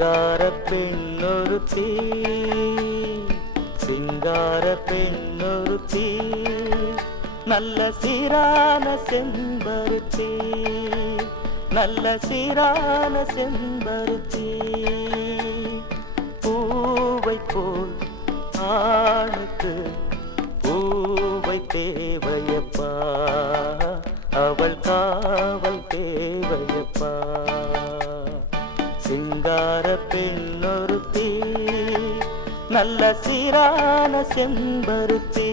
சிங்கார பெண்ணொருத்தி, சிங்கார பெண்ணொருத்தி, நல்ல சீரான செம்பருத்தி, நல்ல சீரான செம்பருத்தி. பூவை போல் ஆணுக்கு பூவை தேவையப்பா, அவள் காவல் தேவையப்பா. சிங்கார பெண்ணொருத்தி, நல்ல சீரான செம்பருத்தி.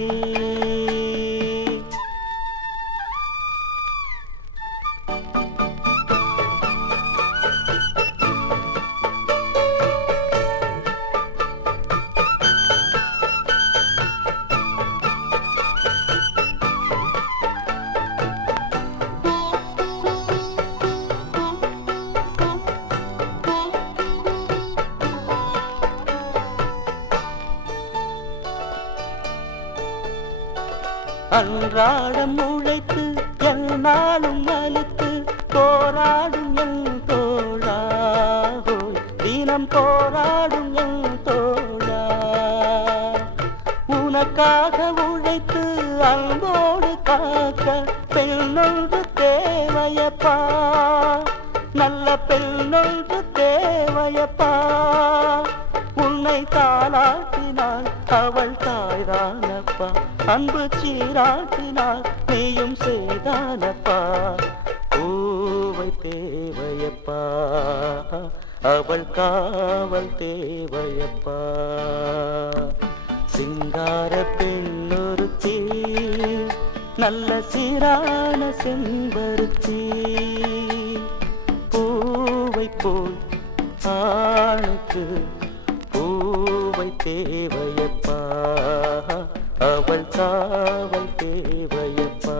அன்றாடம் உழைத்து என்னாலும் அழுத்து போராடும் என் தோழா, தினம் போராடும் என் தோழா. உனக்காக உழைத்து அன்போடு காக்க பெண்ணொன்று தேவையப்பா, நல்ல பெண்ணொன்று தேவையப்பா. உன்னை தாளாட்டினாள் அவள் தாய்தானப்பா, அன்பு சீராட்டினாள் நீயும் செய்தானப்பா. பூவை தேவையப்பா, அவள் காவல் தேவையப்பா. சிங்கார பெண்ணொருத்தி, நல்ல சீரான செம்பருத்தி. பூவை போல் ஆணுக்கு பூவை தேவையப்பா, அவள் காவல் தேவையப்பா.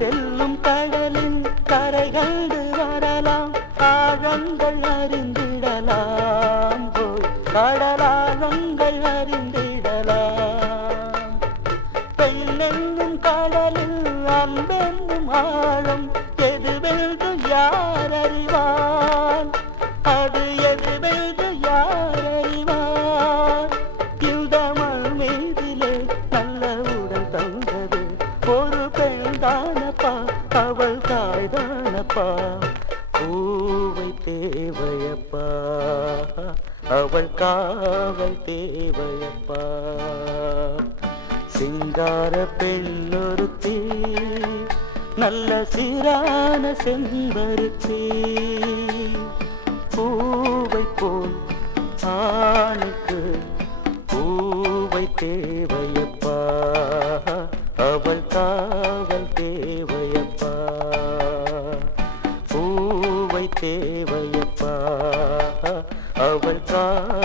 செல்லும் கடலின் கரை கண்டு வரலாம், ஆழங்கள் அறிந்திடலாம், போய் கடலாழங்கள் அறிந்திடலாம். பெண்ணென்னும் கடலில் அன்பென்னும் ஆழம் எதுவென்று யார் அறிவார், அது எதுவென்று யார் அறிவார். இந்த மண் மீதிலே நல்ல உடல் தந்தது ஒரு பெண்தானப்பா, அவள் தாய்தானப்பா. பூவை தேவையப்பா, அவள் காவல் தேவையப்பா. சிங்கார பெண்ணொருத்தி, நல்ல சீரான செம்பருத்தி. பூவை போல் ஆணுக்கு பூவை தேவையப்பா, அவள் காவல் தேவையப்பா. பூவை தேவையப்பா, அவள் காவல்